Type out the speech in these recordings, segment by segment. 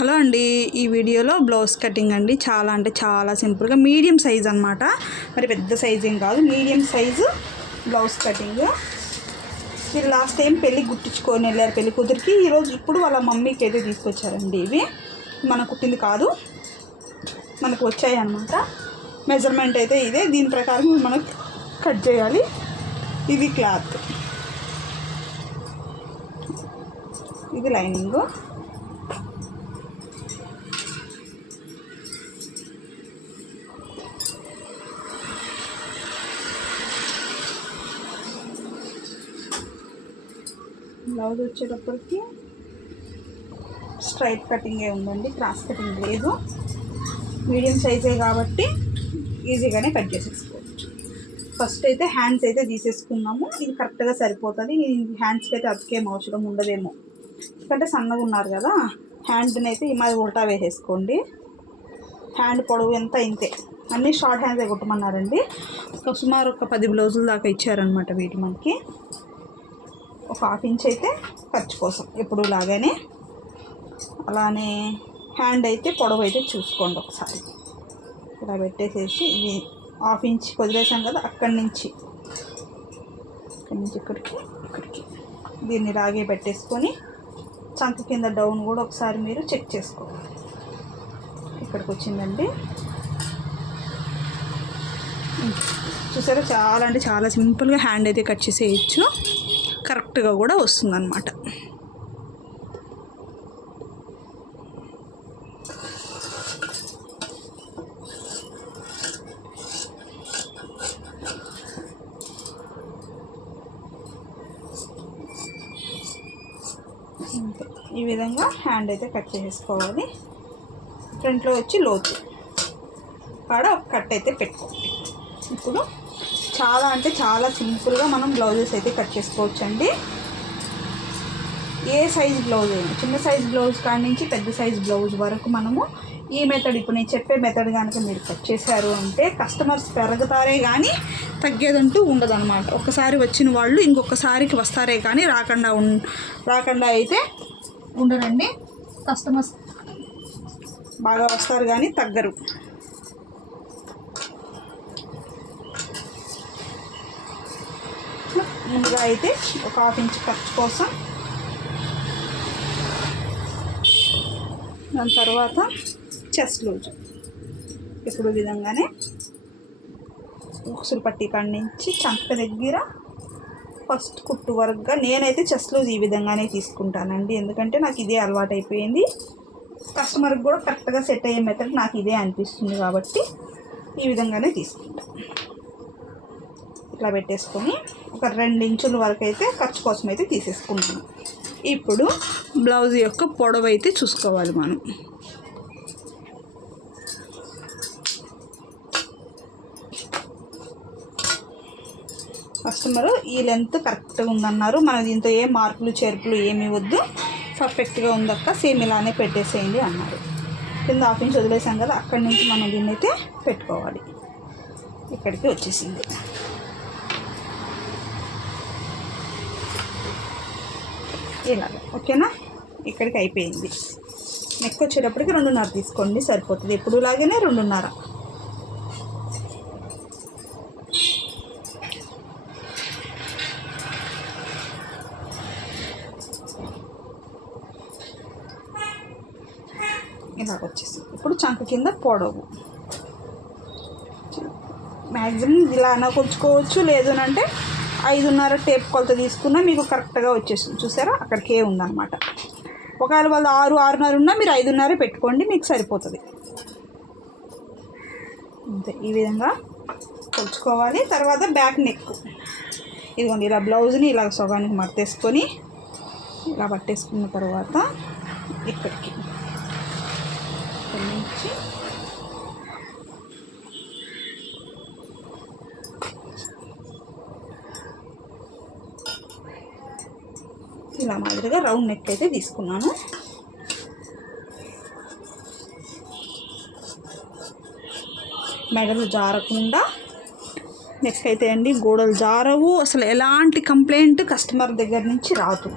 Hello అండి, ఈ వీడియోలో బ్లౌజ్ కటింగ్ అండి. చాలా అంటే చాలా సింపుల్గా మీడియం సైజ్ అనమాట. మరి పెద్ద సైజ్ ఏం కాదు, మీడియం సైజు బ్లౌజ్ కటింగ్. ఇది లాస్ట్ టైం పెళ్ళి గుట్టించుకొని వెళ్ళారు పెళ్లి కూతురికి. ఈరోజు ఇప్పుడు వాళ్ళ మమ్మీకి అయితే తీసుకొచ్చారండి. ఇవి మనకు కుట్టింది కాదు, మనకు వచ్చాయి అన్నమాట. మెజర్మెంట్ అయితే ఇదే, దీని ప్రకారం మనకు కట్ చేయాలి. ఇది క్లాత్, ఇది లైనింగ్. బ్లౌజ్ వచ్చేటప్పటికి స్ట్రైట్ కటింగే ఉందండి, క్రాస్ కటింగ్ లేదు. మీడియం సైజే కాబట్టి ఈజీగానే కట్ చేసేసుకోవచ్చు. ఫస్ట్ అయితే హ్యాండ్స్ అయితే తీసేసుకున్నాము. ఇది కరెక్ట్గా సరిపోతుంది. హ్యాండ్స్కి అయితే అతికేం అవసరం ఉండదేమో, ఎందుకంటే సన్నగా ఉన్నారు కదా. హ్యాండ్ని అయితే ఈ మాది ఉల్టా వేసేసుకోండి. హ్యాండ్ పొడవు ఎంత ఇంతే. అన్నీ షార్ట్ హ్యాండ్సే కుట్టమన్నారండి. సుమారు ఒక 10 బ్లౌజుల దాకా ఇచ్చారనమాట వీటి మనకి. ఒక 1/2 ఇంచ్ అయితే ఖర్చు కోసం ఎప్పుడు లాగానే. అలానే హ్యాండ్ అయితే పొడవు అయితే చూసుకోండి ఒకసారి. ఇలా పెట్టేసేసి ఇది 1/2 ఇంచ్ వదిలేసాం కదా, అక్కడి నుంచి ఇక్కడికి దీన్ని రాగే పెట్టేసుకొని చంక కింద డౌన్ కూడా ఒకసారి మీరు చెక్ చేసుకోవాలి. ఇక్కడికి వచ్చిందండి, చూసారా. చాలా అంటే చాలా సింపుల్గా హ్యాండ్ అయితే కట్ చేసేయచ్చు, కరెక్ట్గా కూడా వస్తుందన్నమాట. ఈ విధంగా హ్యాండ్ అయితే కట్ చేసుకోవాలి. ఫ్రంట్లో వచ్చి లోతు కాడ ఒక కట్ అయితే పెట్టుకోండి. ఇప్పుడు చాలా అంటే చాలా సింపుల్గా మనం బ్లౌజెస్ అయితే కట్ చేసుకోవచ్చు అండి. ఏ సైజ్ బ్లౌజ్ అయినా, చిన్న సైజ్ బ్లౌజ్ కాడి నుంచి పెద్ద సైజ్ బ్లౌజ్ వరకు మనము ఈ మెథడ్, ఇప్పుడు నేను చెప్పే మెథడ్ కనుక మీరు కట్ చేశారు అంటే కస్టమర్స్ పెరుగుతారే కానీ తగ్గేదంటూ ఉండదన్నమాట. ఒకసారి వచ్చిన వాళ్ళు ఇంకొకసారికి వస్తారే కానీ రాకుండా అయితే ఉండరండి. కస్టమర్స్ బాగా వస్తారు కానీ తగ్గరు. ముందుగా అయితే ఒక 1/2 ఇంచ్ ఖర్చు కోసం, దాని తర్వాత చెస్ట్ లూజ్ ఇప్పుడు విధంగానే ఉక్సులు పట్టి కాడి నుంచి చంక దగ్గర ఫస్ట్ కుట్టు వరకుగా నేనైతే చెస్ట్ లూజ్ ఈ విధంగానే తీసుకుంటానండి. ఎందుకంటే నాకు ఇదే అలవాటు అయిపోయింది. కస్టమర్కి కూడా కరెక్ట్గా సెట్ అయ్యే మెథడ్ నాకు ఇదే అనిపిస్తుంది కాబట్టి ఈ విధంగానే తీసుకుంటాను. ఇట్లా పెట్టేసుకొని ఒక 2 ఇంచుల వరకు అయితే ఖర్చు కోసం అయితే తీసేసుకున్నాను. ఇప్పుడు బ్లౌజ్ యొక్క పొడవు అయితే చూసుకోవాలి మనం. కస్టమరు ఈ లెంత్ కరెక్ట్గా ఉందన్నారు. మన దీంతో ఏ మార్పులు చేర్పులు ఏమీ వద్దు, పర్ఫెక్ట్గా ఉందక్క, సేమ్ ఇలానే పెట్టేసేయండి అన్నారు. కింద 1/2 ఇంచ్ వదిలేసాం కదా, అక్కడి నుంచి మనం దీన్ని అయితే పెట్టుకోవాలి. ఇక్కడికి వచ్చేసింది. ఇలాగ ఓకేనా, ఇక్కడికి అయిపోయింది. నెక్ వచ్చేటప్పటికి 2.5 తీసుకోండి సరిపోతుంది. ఎప్పుడు లాగానే 2.5. ఇలాగ వచ్చేసి ఇప్పుడు చంక కింద పొడవు మ్యాక్సిమం ఇలా కొలుచుకోవచ్చు. లేదు అంటే 5.5 టేప్ కొలత తీసుకున్నా మీకు కరెక్ట్గా వచ్చేస్తుంది. చూసారా, అక్కడికే ఉందన్నమాట. ఒకవేళ వాళ్ళు 6.5 ఉన్నా మీరు 5.5 పెట్టుకోండి, మీకు సరిపోతుంది. అంతే, ఈ విధంగా కొలుచుకోవాలి. తర్వాత బ్యాక్ నెక్ ఇదిగోండి, ఇలా బ్లౌజ్ని ఇలా సగానికి మడతేసుకొని ఇలా పట్టేసుకున్న తర్వాత ఇక్కడికి నుంచి ఇలా మాదిరిగా రౌండ్ నెక్ అయితే తీసుకున్నాను. మెడలు జారకుండా నెక్ అయితే అండి, గోడలు జారవు. అసలు ఎలాంటి కంప్లైంట్ కస్టమర్ దగ్గర నుంచి రాదు.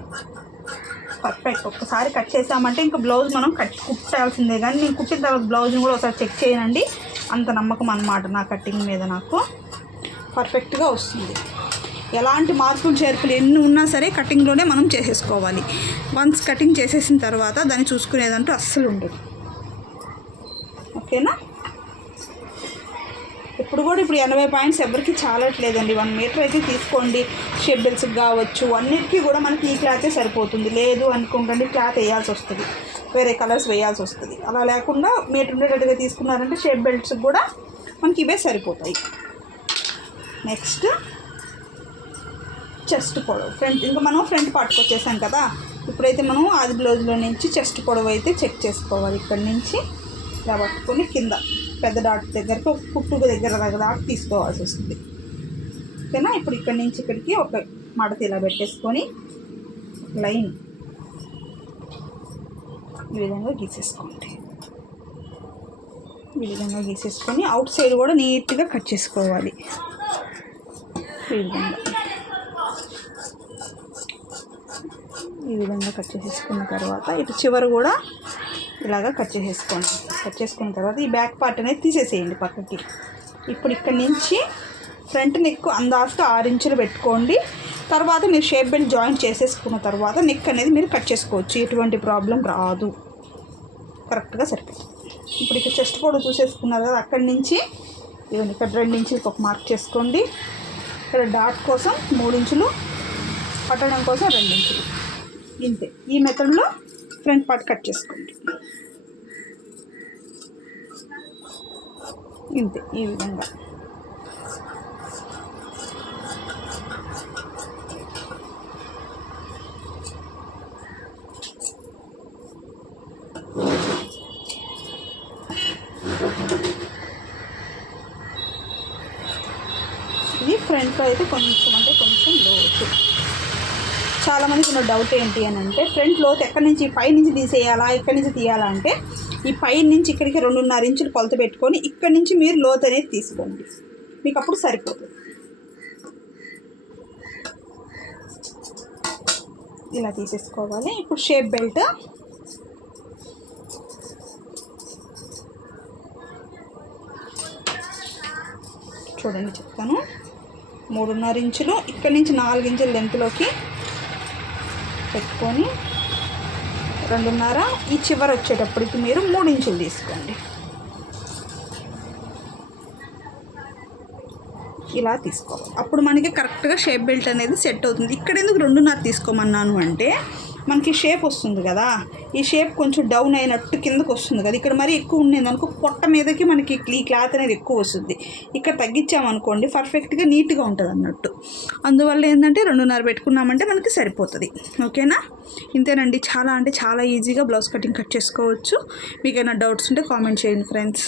పర్ఫెక్ట్. ఒక్కసారి కట్ చేసామంటే ఇంకా బ్లౌజ్ మనం కుట్టాల్సిందే. కానీ నేను కుట్టిన తర్వాత బ్లౌజ్ని కూడా ఒకసారి చెక్ చేయనండి, అంత నమ్మకం అన్నమాట నా కటింగ్ మీద. నాకు పర్ఫెక్ట్గా వస్తుంది. ఎలాంటి మార్పులు చేర్పులు ఎన్ని ఉన్నా సరే కటింగ్లోనే మనం చేసేసుకోవాలి. వన్స్ కటింగ్ చేసేసిన తర్వాత దాన్ని చూసుకునేదంటూ అస్సలు ఉండదు. ఓకేనా? ఇప్పుడు 80 పాయింట్స్ ఎవరికి చాలట్లేదండి. 1 మీటర్ అయితే తీసుకోండి. షేప్ బెల్ట్స్కి కావచ్చు, అన్నిటికీ కూడా మనకి ఈ క్లాతే సరిపోతుంది. లేదు అనుకుంటండి క్లాత్ వేయాల్సి వస్తుంది, వేరే కలర్స్ వేయాల్సి వస్తుంది. అలా లేకుండా మీటర్ ఉండేటట్టుగా తీసుకున్నారంటే షేప్ బెల్ట్స్కి కూడా మనకి ఇవే సరిపోతాయి. నెక్స్ట్ చెస్ట్ పొడవు, ఫ్రంట్. ఇంకా మనం ఫ్రంట్ పార్ట్కి వచ్చేసాం కదా. ఇప్పుడైతే మనం ఆది బ్లౌజ్లో నుంచి చెస్ట్ పొడవు అయితే చెక్ చేసుకోవాలి. ఇక్కడి నుంచి ఇలా పట్టుకొని కింద పెద్ద డాట్ దగ్గరికి ఒక పుట్టుకు దగ్గర దాకా తీసుకోవాల్సి వస్తుంది. ఓకేనా? ఇప్పుడు ఇక్కడి నుంచి ఇక్కడికి ఒక మడత ఇలా పెట్టేసుకొని లైన్ ఈ విధంగా గీసేసుకోండి. ఈ విధంగా గీసేసుకొని అవుట్ సైడ్ కూడా నీట్గా కట్ చేసుకోవాలి. ఈ విధంగా కట్ చేసేసుకున్న తర్వాత ఇటు చివరి కూడా ఇలాగా కట్ చేసేసుకోండి. కట్ చేసుకున్న తర్వాత ఈ బ్యాక్ పార్ట్ అనేది తీసేసేయండి పక్కకి. ఇప్పుడు ఇక్కడి నుంచి ఫ్రంట్ నెక్ అందాజుగా 6 ఇంచులు పెట్టుకోండి. తర్వాత మీరు షేప్ బెల్ట్ జాయింట్ చేసేసుకున్న తర్వాత నెక్ అనేది మీరు కట్ చేసుకోవచ్చు, ఎటువంటి ప్రాబ్లం రాదు, కరెక్ట్గా సరిపోతుంది. ఇప్పుడు ఇక్కడ చెస్ట్ పొడవు చూసేసుకున్నారు కదా, అక్కడి నుంచి ఇవన్నీ ఇక్కడ 2 ఇంచులకి ఒక మార్క్ చేసుకోండి. ఇక్కడ డాట్ కోసం 3 ఇంచులు, పట్టడం కోసం 2 ఇంచులు. ఇంతే. ఈ మెథడ్లో ఫ్రంట్ పార్ట్ కట్ చేసుకోండి. ఇంతే, ఈ విధంగా. ఇది ఫ్రంట్లో అయితే కొంచెం లోతు. చాలామందికి ఉన్న డౌట్ ఏంటి అని అంటే, ఫ్రంట్ లోతు ఎక్కడి నుంచి, పై నుంచి తీసేయాలా, ఇక్కడి నుంచి తీయాలా అంటే, ఈ పై నుంచి ఇక్కడికి 2.5 ఇంచులు కొలత పెట్టుకొని ఇక్కడి నుంచి మీరు లోతు అనేది తీసుకోండి, మీకు అప్పుడు సరిపోతుంది. ఇలా తీసేసుకోవాలి. ఇప్పుడు షేప్ బెల్ట్ చూడండి చెప్తాను. 3.5 ఇంచులు ఇక్కడి నుంచి 4 ఇంచుల లెంత్లోకి పెట్టుకొని 2.5 ఈ చివర వచ్చేటప్పటికి మీరు 3 ఇంచులు తీసుకోండి. ఇలా తీసుకోవాలి. అప్పుడు మనకి కరెక్ట్గా షేప్ బెల్ట్ అనేది సెట్ అవుతుంది. ఇక్కడ ఎందుకు 2.5 తీసుకోమన్నాను అంటే, మనకి షేప్ వస్తుంది కదా, ఈ షేప్ కొంచెం డౌన్ అయినట్టు కిందకు వస్తుంది కదా. ఇక్కడ మరీ ఎక్కువ ఉండేది అనుకో, పొట్ట మీదకి మనకి ఈ క్లాత్ అనేది ఎక్కువ వస్తుంది. ఇక్కడ తగ్గించామనుకోండి పర్ఫెక్ట్గా నీట్గా ఉంటుంది అన్నట్టు. అందువల్ల ఏంటంటే 2.5 పెట్టుకున్నామంటే మనకి సరిపోతుంది. ఓకేనా? ఇంతేనండి. చాలా ఈజీగా బ్లౌజ్ కటింగ్ కట్ చేసుకోవచ్చు. మీకు ఏమైనా డౌట్స్ ఉంటే కామెంట్ చేయండి ఫ్రెండ్స్.